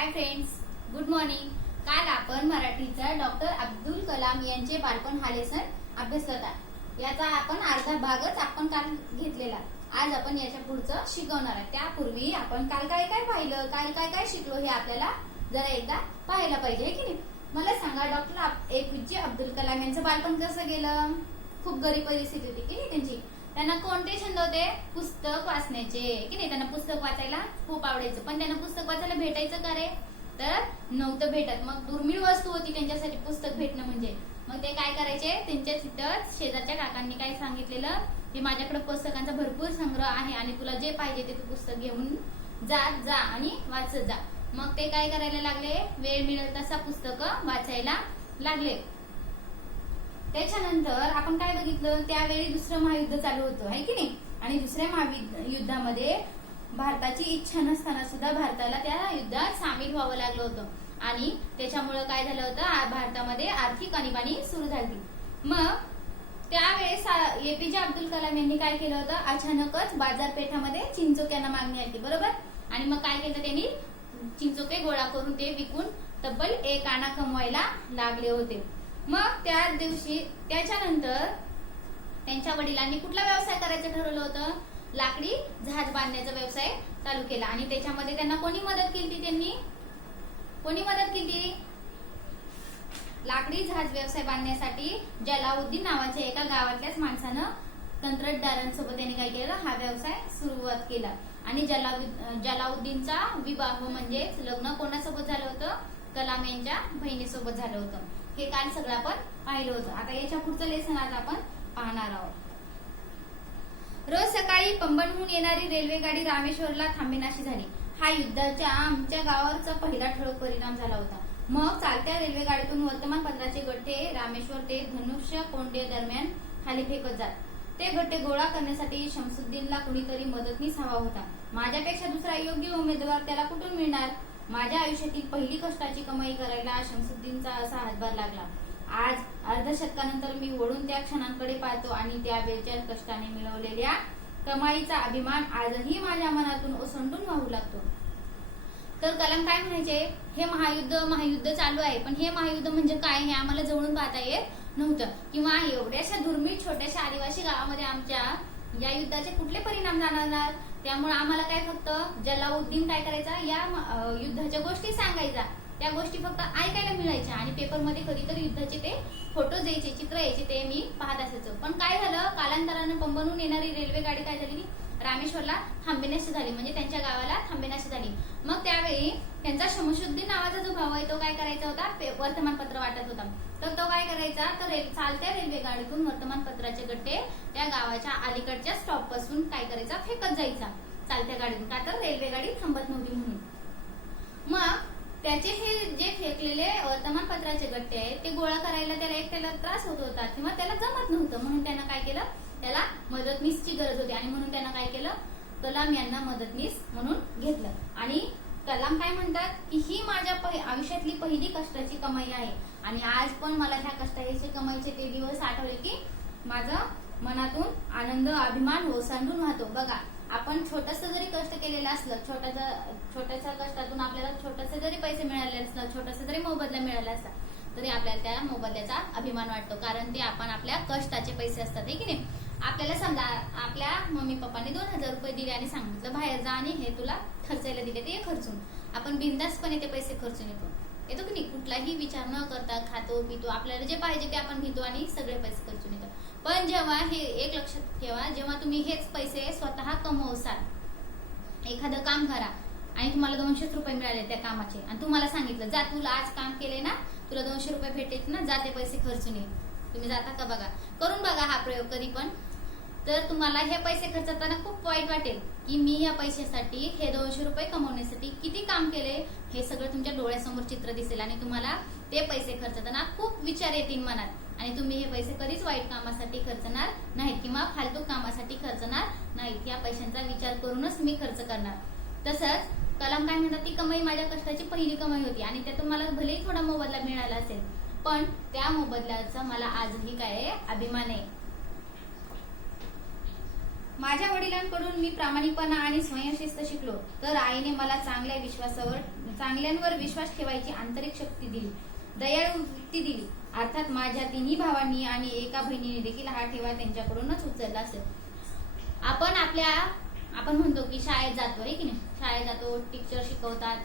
Hi friends, good morning. काल आपण मराठीचा डॉक्टर अब्दुल कलाम यांचे बालपण हा लेसन अभ्यास करता। याचा आपण अर्धा भागच आपण काल घेतलेला। आज आपण याच्या पुढचं शिकवणार आहे। त्यापूर्वी आपण काल काय काय पाहिलं, काल काय काय शिकलो हे आपल्याला जरा एकदा पाहायला पाहिजे की नाही। मला सांगा, डॉक्टर एपीजे अब्दुल कलाम यांचं बालपण कसं गेलं? खूप गरीब परिस्थिती होती की नाही त्यांची। त्यांना कोणते छंद होते? पुस्तक वाचण्याचे की नाही। त्यांना पुस्तक वाचायला खूप आवडायचं, पण त्यांना पुस्तक वाचायला भेटायचं का रे? तर नव्हतं भेटत। मग दुर्मिळ वस्तू होती त्यांच्यासाठी पुस्तक भेटणं म्हणजे। मग ते काय करायचे, त्यांच्या तिथं शेजारच्या काकांनी काय सांगितलेलं की माझ्याकडे पुस्तकांचा भरपूर संग्रह आहे आणि तुला जे पाहिजे ते तू पुस्तक घेऊन जा आणि वाचत जा। मग ते काय करायला लागले, वेळ मिळेल तसा पुस्तकं वाचायला लागले। त्याच्यानंतर आपण काय बघितलं, त्यावेळी दुसरं महायुद्ध चालू होतं आहे की नाही। आणि दुसऱ्या महायुद्धामध्ये भारताची इच्छा नसताना सुद्धा भारताला त्या युद्धात सामील व्हावं लागलं होतं आणि त्याच्यामुळे काय झालं होतं, भारतामध्ये आर्थिक आणीबाणी सुरू झाली। मग त्यावेळेस एपीजे अब्दुल कलाम यांनी काय केलं होतं, अचानकच बाजारपेठामध्ये चिंचोक्यांना मागणी आली, बरोबर। आणि मग काय केलं त्यांनी, चिंचोके गोळा करून ते विकून तब्बल 1 आणा कमवायला लागले होते। मग त्या दिवशी त्याच्यानंतर त्यांच्या वडिलांनी कुठला व्यवसाय करायचं ठरवलं होतं, लाकडी जहाज बांधण्याचा व्यवसाय चालू केला। आणि त्याच्यामध्ये त्यांना कोणी मदत केली, त्यांनी कोणी मदत केली? लाकडी जहाज व्यवसाय बांधण्यासाठी जलाउद्दीन नावाच्या एका गावातल्याच माणसानं कंत्राटदारांसोबत त्यांनी काय केलं, हा व्यवसाय सुरुवात केला। आणि जलाउद्दीनचा विवाह म्हणजे लग्न कोणासोबत झालं होतं, कलाम यांच्या बहिणीसोबत झालं होतं। हे काल सगळं आपण पाहिलं होतं। आता याच्या पुढचं लेसन आज आपण पाहणार आहोत। रोज सकाळी पंबनहून येणारी रेल्वे गाडी रामेश्वरला थांबेनाशी झाली। हा युद्धाच्या आमच्या गावाचा पहिला ठळक परिणाम झाला होता। मग चालत्या रेल्वे गाडीतून वर्तमानपत्राचे गठ्ठे रामेश्वर ते धनुष्य कोंडे दरम्यान खाली फेकत जात। ते गठ्ठे गोळा करण्यासाठी शमसुद्दीनला कुणीतरी मदतनीस हवा होता। माझ्यापेक्षा दुसरा योग्य उमेदवार त्याला कुठून मिळणार? माझ्या आयुष्यातील पहिली कष्टाची कमाई करायला शमसुद्दीनचा असा हातभार लागला। आज अर्धशतकानंतर मी वळून त्या क्षणांकडे पाहतो आणि त्या वेळच्या कष्टाने मिळवलेल्या कमाईचा अभिमान आजही माझ्या मनातून ओसंडून वाहू लागतो। तर कलाम काय म्हणायचे, हे महायुद्ध चालू आहे, पण हे महायुद्ध म्हणजे काय हे आम्हाला जवळून पाहता येत नव्हतं, किंवा एवढ्याशा दुर्मिळ छोट्याशा आदिवासी गावामध्ये आमच्या या युद्धाचे कुठले परिणाम जाणवणार। त्यामुळे आम्हाला काय फक्त जलाउद्दीन काय करायचा, या युद्धाच्या गोष्टी सांगायचा, त्या गोष्टी फक्त ऐकायला मिळायच्या आणि पेपरमध्ये कधीतरी युद्धाचे ते फोटोज यायचे, चित्र यायचे, ते मी पाहत असायचो। पण काय झालं, कालांतरानं पंबनहून येणारी रेल्वे गाडी काय झाली, रामेश्वरला थांबेनाशी झाली, म्हणजे त्यांच्या गावाला थांबेनाशी झाली। मग त्यावेळी त्यांचा शमसुद्दीन नावाचा जो भाऊ आहे तो काय करायचा होता, वर्तमानपत्र वाटत होता। तर तो काय करायचा, तर चालत्या रेल्वे गाडीतून वर्तमानपत्राचे गठ्ठे त्या गावाच्या अलीकडच्या स्टॉप पासून काय करायचा, फेकत जायचा चालत्या गाडीतून, का तर रेल्वे गाडी थांबत नव्हती म्हणून। मग त्याचे हे जे फेकलेले वर्तमानपत्राचे गठ्ठे आहेत ते गोळा करायला त्याला त्रास होत होता किंवा त्याला जमत नव्हतं, म्हणून त्यानं काय केलं, त्याला मदतनीसची गरज होती आणि म्हणून त्यानं काय केलं, कलाम यांना मदतनीस म्हणून घेतलं। आणि कलाम काय म्हणतात की ही माझ्या आयुष्यातली पहिली कष्टाची कमाई आहे आणि आज पण मला ह्या कष्टाची कमाईचे ते दिवस आठवले की माझं मनातून आनंद अभिमान ओसंडून वाहतो। बघा, आपण छोटस जरी कष्ट केलेलं असलं, छोट्याशा कष्टातून आपल्याला छोटेसे जरी पैसे मिळाले असलं, छोटासा जरी मोबदला मिळाला असला, तरी आपल्याला त्या मोबदल्याचा अभिमान वाटतो, कारण ते आपण आपल्या कष्टाचे पैसे असतात की नाही। आपल्याला समजा आपल्या मम्मी पप्पांनी 2000 रुपये दिले आणि सांगितलं बाहेर जा आणि हे तुला खर्चायला दिले, ते खर्चून आपण बिनधास्तपणे ते पैसे खर्चून येतो की नाही, कुठलाही विचार न करता खातो पितो, आपल्याला जे पाहिजे ते आपण घेतो आणि सगळे पैसे खर्चून येतो। पण जेव्हा हे एक लक्षात ठेवा, जेव्हा तुम्ही हेच पैसे स्वतः कमवसाल, एखादं काम करा आणि तुम्हाला 200 रुपये मिळाले त्या कामाचे आणि तुम्हाला सांगितलं जा तुला आज काम केले ना, तुला 200 रुपये भेटले ना, जा ते पैसे खर्चून ये। तुम्ही जाता का? बघा, करून बघा हा प्रयोग कधी पण। तर तुम्हाला हे पैसे खर्चताना खूप वाईट वाटेल की मी या पैशासाठी, हे 200 रुपये कमवण्यासाठी किती काम केले, हे सगळं तुमच्या डोळ्यासमोर चित्र दिसेल आणि तुम्हाला ते पैसे खर्चताना खूप विचार येतील मनात आणि तुम्ही हे पैसे कधीच वाईट कामासाठी खर्चणार नाहीत किंवा फालतू कामासाठी खर्चणार नाहीत। या पैशांचा विचार करूनच मी खर्च करणार। तसंच कलाम काय म्हणतात, ती कमाई माझ्या कष्टाची पहिली कमाई होती आणि त्यातून मला भलेही थोडा मोबदला मिळाला असेल, पण त्या मोबदल्याचा मला आजही काय अभिमान आहे। माझ्या वडिलांकडून मी प्रामाणिकपणा आणि स्वयंशिस्त शिकलो, तर आईने मला चांगल्यांवर विश्वास ठेवायची आंतरिक शक्ती दिली, दयाळू वृत्ती दिली. अर्थात माझ्या तिन्ही भावांनी आणि एका बहिणीने देखील हा ठेवा त्यांच्याकडूनच उचलला असेल. आपण म्हणतो की शाळेत जातो आहे की नाही, शाळेत जातो, टीचर शिकवतात.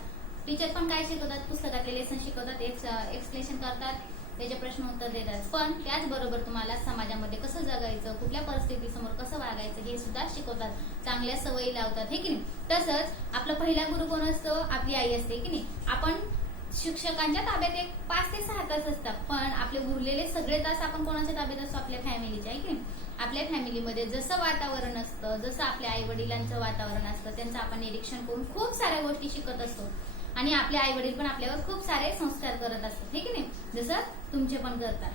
टीचर पण काय शिकवतात, पुस्तकातले लेसन शिकवतात, एक्सप्लेनेशन करतात, त्याचे प्रश्न उत्तर देतात. पण त्याचबरोबर तुम्हाला समाजामध्ये कसं जगायचं, कुठल्या परिस्थितीसमोर कसं वागायचं हे सुद्धा शिकवतात, चांगल्या सवयी लावतात हे की नाही. तसंच आपला पहिला गुरु कोण असतो, आपली आई असते की नाही. आपण शिक्षकांच्या ताब्यात एक 5 ते 6 तास असतात, पण आपले उरलेले सगळे तास आपण कोणाच्या ताब्यात असतो, आपल्या फॅमिलीच्या आहे की नाही. आपल्या फॅमिलीमध्ये जसं वातावरण असतं, जसं आपल्या आई वडिलांचं वातावरण असतं, त्यांचं आपण निरीक्षण करून खूप साऱ्या गोष्टी शिकत असतो. आणि आपले आई वडील पण आपल्यावर खूप सारे संस्कार करत असतात हे की नाही, जसं तुमचे पण करतात.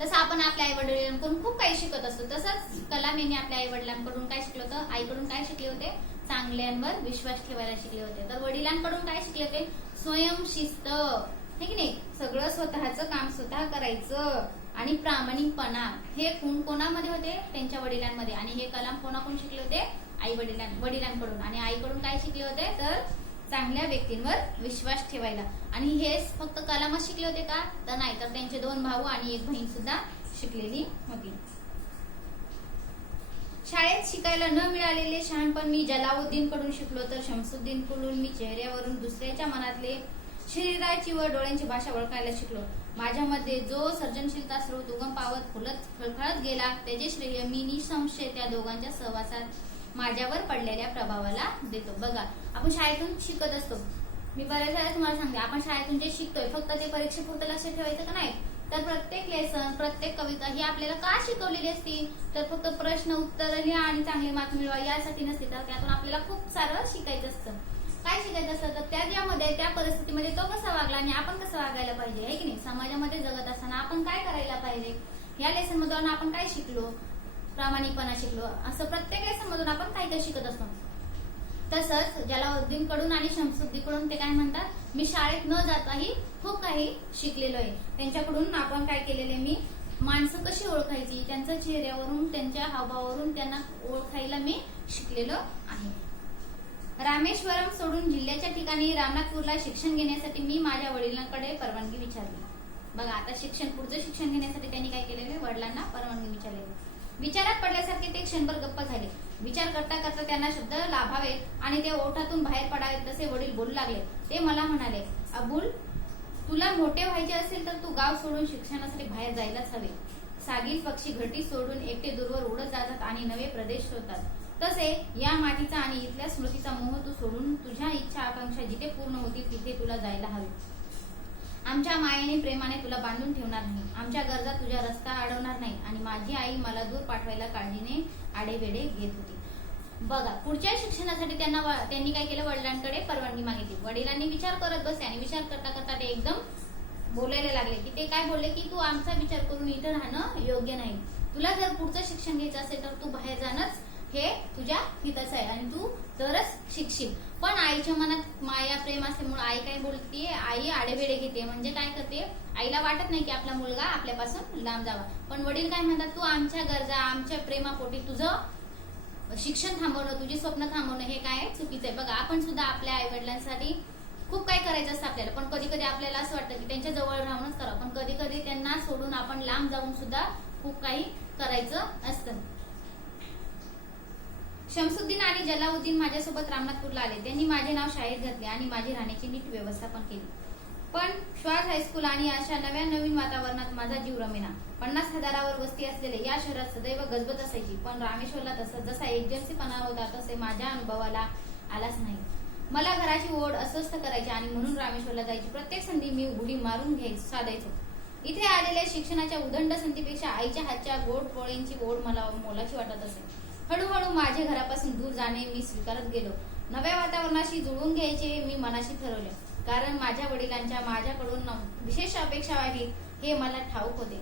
तसं आपण आपल्या आई वडिलांकडून खूप काही शिकत असतो. तसंच कलाम यांनी आपल्या आई वडिलांकडून काय शिकलं होतं, आईकडून काय शिकले होते, चांगल्यांवर विश्वास ठेवायला शिकले होते. तर वडिलांकडून काय शिकले होते, स्वयंशिस्त हे की नाही, सगळं स्वतःचं काम स्वतः करायचं आणि प्रामाणिकपणा. हे गुण कोणामध्ये होते, त्यांच्या वडिलांमध्ये. आणि हे कलाम कोणाकडून शिकले होते, आई वडिलांकडून. आणि आईकडून काय शिकले होते, तर चांगल्या व्यक्तींवर विश्वास ठेवायला. आणि हेच फक्त कलामच शिकले होते का, तर नाही, तर त्यांचे 2 भाऊ आणि 1 बहीण सुद्धा शिकलेली होती. शाळेत शिकायला न मिळालेले शहाणपण मी जलाउद्दीन कडून शिकलो, तर शमसुद्दीन कडून मी चेहऱ्यावरून दुसऱ्याच्या मनातले शरीराची व डोळ्यांची भाषा ओळखायला शिकलो. माझ्यामध्ये जो सर्जनशीलता स्रोत उगम पावत फुलखळत गेला, त्याचे श्रेय मी निसंशय त्या दोघांच्या सहवासात माझ्यावर पडलेल्या प्रभावाला देतो. बघा, आपण शाळेतून शिकत असतो. मी बऱ्याच वेळा तुम्हाला सांगते, आपण शाळेतून जे शिकतोय फक्त ते परीक्षेपुरतं लक्षात ठेवायचं का नाही, तर प्रत्येक लेसन, प्रत्येक कविता ही आपल्याला का शिकवलेली असती, तर फक्त प्रश्न उत्तर लिहा आणि चांगले मार्क मिळवा यासाठी नसते, तर त्यातून आपल्याला खूप सारं शिकायचं असतं. काय शिकायचं असतं, तर त्यामध्ये त्या परिस्थितीमध्ये तो कसा वागला आणि आपण कसं वागायला पाहिजे आहे की नाही. समाजामध्ये जगत असताना आपण काय करायला पाहिजे, या लेसन मधून आपण काय शिकलो, प्रामाणिकपणा शिकलो. असं प्रत्येक लेसन मधून आपण काही काही शिकत असतो. तसंच जलाउद्दीन कडून आणि शमसुद्दीन कडून ते काय म्हणतात, मी शाळेत न जाताही खूप काही शिकलेलो आहे. त्यांच्याकडून आपण काय केलेले, मी माणसं कशी ओळखायची, त्यांच्या चेहऱ्यावरून, त्यांच्या हावभावावरून त्यांना ओळखायला मी शिकलेलो आहे. रामेश्वरम सोडून जिल्ह्याच्या ठिकाणी रामनाथपूरला शिक्षण घेण्यासाठी मी माझ्या वडिलांकडे परवानगी विचारली. बघा, आता पुढचं शिक्षण घेण्यासाठी त्यांनी काय केलेले, वडिलांना परवानगी विचारलेली. विचारात पडल्यासारखे ते क्षणभर गप्प झाले. विचार करता करता त्यांना शब्द लाभावेत आणि ते ओठातून बाहेर पडावेत तसे वडील बोलू लागले. ते मला म्हणाले, अबुल, तुला मोठे व्हायचे असेल तर तू गाव सोडून शिक्षणासाठी बाहेर जायलाच हवे. सागील पक्षी घरटी सोडून एकटे दूरवर उडत जातात आणि नवे प्रदेश शोधतात, तसे या मातीचा आणि इथल्या स्मृतीचा मोह तू सोडून तुझ्या इच्छा आकांक्षा जिथे पूर्ण होतील तिथे तुला जायला हवे. आमच्या मायेने प्रेमाने तुला बांधून ठेवणार नाही, आमच्या गरजा तुझ्या रस्ता अडवणार नाही आणि माझी आई मला दूर पाठवायला काळजीने आडेवेडे घेत होती. बघा, पुढच्या शिक्षणासाठी त्यांनी काय केलं, वडिलांकडे परवानगी मागितली. वडिलांनी विचार करत बसले आणि विचार करता करता ते एकदम बोलायला लागले की ते काय बोलले की तू आमचा विचार करून इथं राहणं योग्य नाही. तुला जर पुढचं शिक्षण घ्यायचं असेल तर तू बाहेर जाणंच हे तुझ्या हिताचं आहे आणि तू तरच शिकशील. पण आईच्या मनात माया प्रेम असल्यामुळे आई काय बोलते, आई आडेवेडे घेते. म्हणजे काय करते, आईला वाटत नाही की आपला मुलगा आपल्यापासून लांब जावा. पण वडील काय म्हणतात, तू आमच्या गरजा, आमच्या प्रेमापोटी तुझं शिक्षण थांबवणं, तुझी स्वप्न थांबवणं हे काय चुकीचं आहे. बघा, आपण सुद्धा आपल्या आई वडिलांसाठी खूप काही करायचं असतं आपल्याला, पण कधी कधी आपल्याला असं वाटतं की त्यांच्या जवळ राहूनच करावं, पण कधी कधी त्यांना सोडून आपण लांब जाऊन सुद्धा खूप काही करायचं असतं. शमसुद्दीन आणि जलाउद्दीन माझ्यासोबत रामनाथपूरला आले. त्यांनी माझे नाव शाळेत घातले आणि माझी राहण्याची नीट व्यवस्था पण केली. पण श्वास हायस्कूल आणि अशा नवीन वातावरणात माझा जीव रमेना. 50,000वर वस्ती असलेले या शहरात सदैव गजबज असायची, पण रामेश्वरला जसा एजन्सीपणा होता तसे माझ्या अनुभवाला आलाच नाही. मला घराची ओढ अस्वस्थ करायची आणि म्हणून रामेश्वरला जायची प्रत्येक संधी मी उडी मारून साधायचो. इथे आलेल्या शिक्षणाच्या उदंड संधीपेक्षा आईच्या हातच्या गोड पोळ्यांची ओढ मला मोलाची वाटत असे. हळूहळू माझे घरापासून दूर जाणे मी स्वीकारत गेलो. नव्या वातावरणाशी जुळवून घ्यायचे मी मनाशी ठरवले, कारण माझ्या वडिलांच्या माझ्याकडून विशेष अपेक्षा आहेत हे मला ठाऊक होते.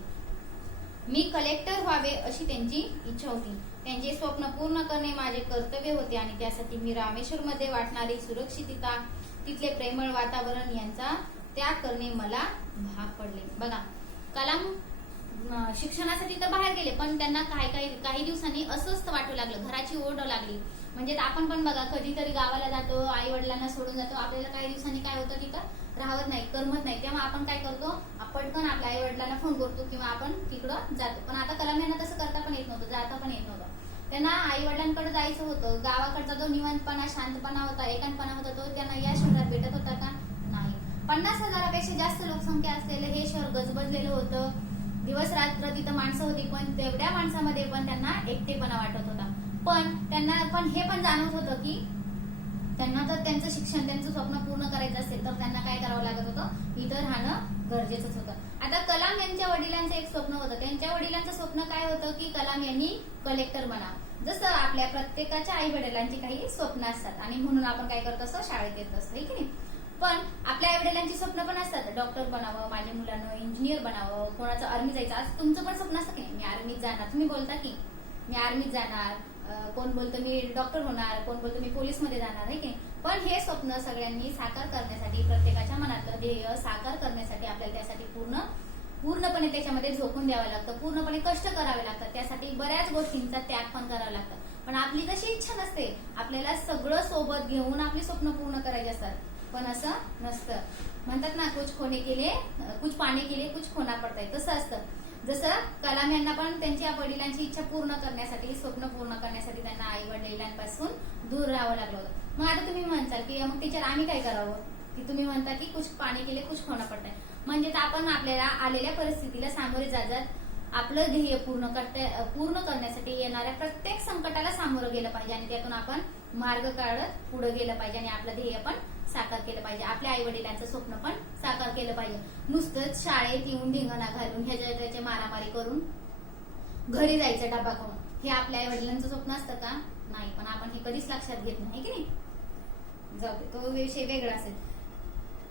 मी कलेक्टर व्हावे अशी त्यांची इच्छा होती. त्यांचे स्वप्न पूर्ण करणे माझे कर्तव्य होते आणि त्यासाठी मी रामेश्वरमध्ये वाटणारी सुरक्षितता, तिथले प्रेमळ वातावरण यांचा त्याग करणे मला भाग पडले. बघा, कलाम शिक्षणासाठी तर बाहेर गेले, पण त्यांना काही दिवसांनी अस्वस्थ वाटू लागलं, घराची ओढ लागली. म्हणजे आपण पण बघा, कधीतरी गावाला जातो, आई वडिलांना सोडून जातो, आपल्याला काही दिवसांनी काय होतं, तिथं राहत नाही, करमत नाही. तेव्हा आपण काय करतो, पटकन आपल्या आई वडिलांना फोन करतो किंवा आपण तिकडं जातो. पण आता कलाम यांना तसं करता पण येत नव्हतं, जाता पण येत नव्हतं. त्यांना आई वडिलांकडे जायचं होतं. गावाकडचा जो निवांतपणा, शांतपणा होता, एकांतपणा होता, तो त्यांना या शहरात भेटत होता का? नाही. 50,000पेक्षा जास्त लोकसंख्या असलेलं हे शहर गजबजलेलं होतं. दिवस रात्र तिथं माणसं होती, पण तेवढ्या माणसामध्ये पण त्यांना एकटेपणा वाटत होता. पण त्यांना हे पण जाणवत होतं की त्यांना जर त्यांचं शिक्षण, त्यांचं स्वप्न पूर्ण करायचं असेल तर त्यांना काय करावं लागत होतं, इथं राहणं गरजेचंच होतं. आता कलाम यांच्या वडिलांचं एक स्वप्न होतं. त्यांच्या वडिलांचं स्वप्न काय होतं की कलाम यांनी कलेक्टर बनावं. जसं आपल्या प्रत्येकाच्या आई वडिलांची काही स्वप्न असतात आणि म्हणून आपण काय करत असतो, शाळेत येत असतो, की नाही. पण आपल्या आई वडिलांची स्वप्न पण असतात, डॉक्टर बनावं, माझ्या मुलानं इंजिनियर बनावं, कोणाचं आर्मी जायचं. आज तुमचं पण स्वप्न असतं की नाही, मी आर्मीत जाणार. तुम्ही बोलता की मी आर्मीत जाणार, कोण बोलतं मी डॉक्टर होणार, कोण बोलतं मी पोलीस मध्ये जाणार, आहे की. पण हे स्वप्न सगळ्यांनी साकार करण्यासाठी, प्रत्येकाच्या मनातलं ध्येय साकार करण्यासाठी आपल्याला त्यासाठी पूर्णपणे त्याच्यामध्ये झोकून द्यावं लागतं, पूर्णपणे कष्ट करावे लागतात. त्यासाठी बऱ्याच गोष्टींचा त्याग पण करावा लागतं. पण आपली कशी इच्छा नसते, आपल्याला सगळं सोबत घेऊन आपली स्वप्न पूर्ण करायची असतात. पण असं नसतं. म्हणतात ना, कुछ पाने केले कुछ खोना पडताय, तसं असतं. जसं कलाम यांना पण त्यांच्या वडिलांची इच्छा पूर्ण करण्यासाठी, स्वप्न पूर्ण करण्यासाठी त्यांना आई वडिलांपासून दूर राहावं लागलं होतं. मग आता तुम्ही म्हणताल की मग टीचर आम्ही काय करावं, की तुम्ही म्हणता की कुछ पाने केले कुछ खोना पडताय. म्हणजे आपण आपल्याला आलेल्या परिस्थितीला सामोरे जात आपलं ध्येय पूर्ण करण्यासाठी येणाऱ्या प्रत्येक संकटाला सामोरं गेलं पाहिजे आणि त्यातून आपण मार्ग काढत पुढे गेलं पाहिजे आणि आपलं ध्येय पण साकार केलं पाहिजे. आपल्या आई वडिलांचं स्वप्न पण साकार केलं पाहिजे. नुसतंच शाळेत येऊन धिंगाणा घालून ह्याच्या मारामारी करून घरी जायचं डबा खाऊन, हे आपल्या आई वडिलांचं स्वप्न असतं का? नाही. पण आपण हे कधीच लक्षात घेत नाही, की नाही. जाऊ दे, तो विषय वेगळा असेल.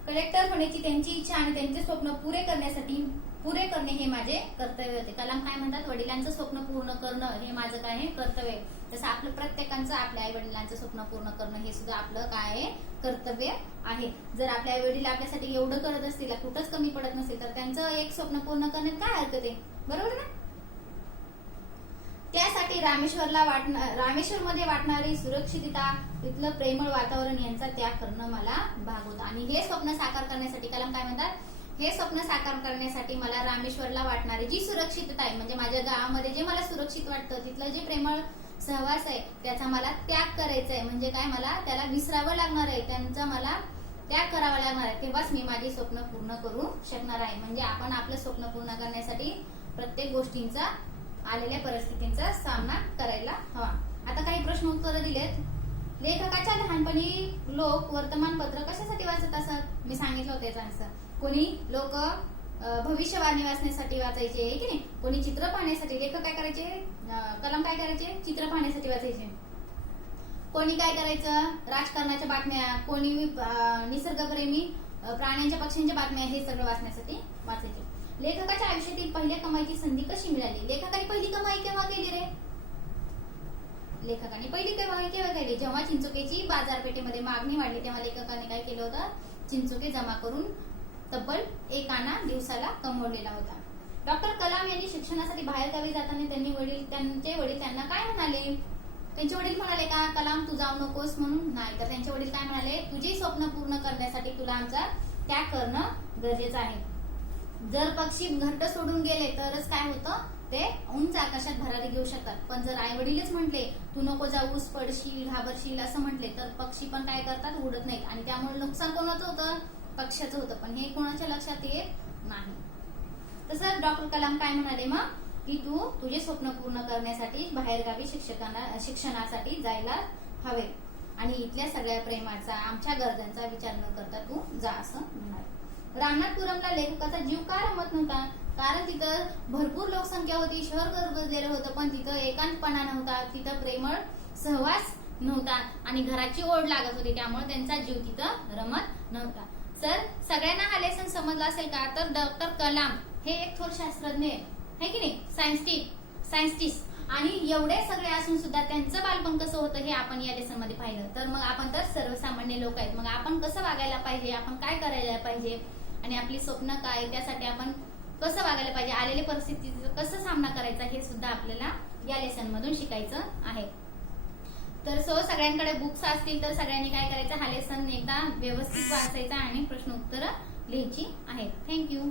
कलेक्टर होण्याची त्यांची इच्छा आणि त्यांचे स्वप्न पुरे करणे हे माझे कर्तव्य होते. कलाम काय म्हणतात, वडिलांचं स्वप्न पूर्ण करणं हे माझं काय आहे, कर्तव्य आहे. तसं आपलं प्रत्येकाचं आपल्या आई वडिलांचं स्वप्न पूर्ण करणं हे सुद्धा आपलं काय आहे, कर्तव्य आहे. जर आपल्या आई वडील आपल्यासाठी एवढं करत असतील, कुठंच कमी पडत नसेल, तर त्यांचं एक स्वप्न पूर्ण करण्यात काय हरकत आहे, बरोबर ना. त्यासाठी रामेश्वरमध्ये वाटणारी सुरक्षितता, तिथलं प्रेमळ वातावरण यांचा त्याग करणं मला भाग होता. आणि हे स्वप्न साकार करण्यासाठी कलाम काय म्हणतात, हे स्वप्न साकार करण्यासाठी मला रामेश्वरला वाटणारी जी सुरक्षितता आहे, म्हणजे माझ्या गावामध्ये जे मला सुरक्षित वाटतं, तिथलं जे प्रेमळ सहवास आहे, त्याचा मला त्याग करायचा आहे. म्हणजे काय, मला त्याला विसरावं लागणार आहे, त्यांचा मला त्याग करावा लागणार आहे. तेव्हाच मी माझी स्वप्न पूर्ण करू शकणार आहे. म्हणजे आपण आपलं स्वप्न पूर्ण करण्यासाठी प्रत्येक गोष्टींचा, आलेल्या परिस्थितींचा सामना करायला हवा. आता काही प्रश्न उत्तर दिलेत. लेखकाच्या लहानपणी लोक वर्तमानपत्र कशासाठी वाचत असत? मी सांगितलं होतं याचा आन्सर. कोणी लोक भविष्यवाणी वाचण्यासाठी वाचायचे, की नाही. कोणी चित्र पाहण्यासाठी. लेखक काय करायचे, कलाम काय करायचे, चित्र पाहण्यासाठी वाचायचे. कोणी काय करायचं, राजकारणाच्या बातम्या, कोणी निसर्गप्रेमी प्राण्यांच्या पक्ष्यांच्या बातम्या, हे सगळं वाचण्यासाठी वाचायचे. लेखकाच्या आयुष्यातील पहिल्या कमाईची संधी कशी मिळाली? लेखकाने पहिली कमाई केव्हा केली रे? लेखकाने पहिली कमाई केव्हा केली? जेव्हा चिंचोक्याची बाजारपेठेमध्ये मागणी वाढली, तेव्हा लेखकाने काय केलं होतं, चिंचोके जमा करून तब्बल 1 आणा दिवसाला कमवलेला होता. डॉक्टर कलाम यांनी शिक्षणासाठी बाहेर गावी जाताना त्यांचे वडील त्यांना काय म्हणाले? त्यांचे वडील म्हणाले का कलाम तू जाऊ नकोस म्हणून? नाही. तर त्यांचे वडील काय म्हणाले, तुझे स्वप्न पूर्ण करण्यासाठी तुला आमचा त्याग करणं गरजेचं आहे. जर पक्षी घरट सोडून गेले तरच काय होतं, ते उंच आकाशात भरारी घेऊ शकतात. पण जर आई वडीलच म्हटले तू नको जाऊस, पडशील, घाबरशील असं म्हटले, तर पक्षी पण काय करतात, उडत नाहीत. आणि त्यामुळे नुकसान कोणाचं होतं, पक्षाचं होतं. पण हे कोणाच्या लक्षात येत नाही. तसंच डॉक्टर कलाम काय म्हणाले मग, की तू तुझे स्वप्न पूर्ण करण्यासाठी बाहेरगावी शिक्षणासाठी जायला हवे आणि इथल्या सगळ्या प्रेमाचा, आमच्या गरजांचा विचार न करता तू जा, असं म्हणाले. रामनाथपुरमला लेखकाचा जीव का रमत नव्हता? कारण तिथं भरपूर लोकसंख्या होती, शहर गजबजलेलं होतं, पण तिथं एकांतपणा नव्हता, तिथं प्रेमळ सहवास नव्हता आणि घराची ओढ लागत होती. त्यामुळे त्यांचा जीव तिथं रमत नव्हता. सर, सगळ्यांना हा लेसन समजला असेल का? तर डॉक्टर कलाम हे एक थोर शास्त्रज्ञ आहे की नाही, सायन्टिस्ट. आणि एवढे सगळे असून सुद्धा त्यांचं बालपण कसं होतं हे आपण या लेसन मध्ये पाहिलं. तर मग आपण तर सर्वसामान्य लोक आहेत, मग आपण कसं वागायला पाहिजे, आपण काय करायला पाहिजे आणि आपली स्वप्न काय, त्यासाठी आपण कसं वागायला पाहिजे, आलेल्या परिस्थितीचा कसं सामना करायचा हे सुद्धा आपल्याला या लेसन मधून शिकायचं आहे. तर सगळ्यांकडे बुक्स असतील तर सगळ्यांनी काय करायचं, हा लेसन एकदा व्यवस्थित वाचायचा आणि प्रश्न उत्तर लिहायची आहेत. थँक्यू.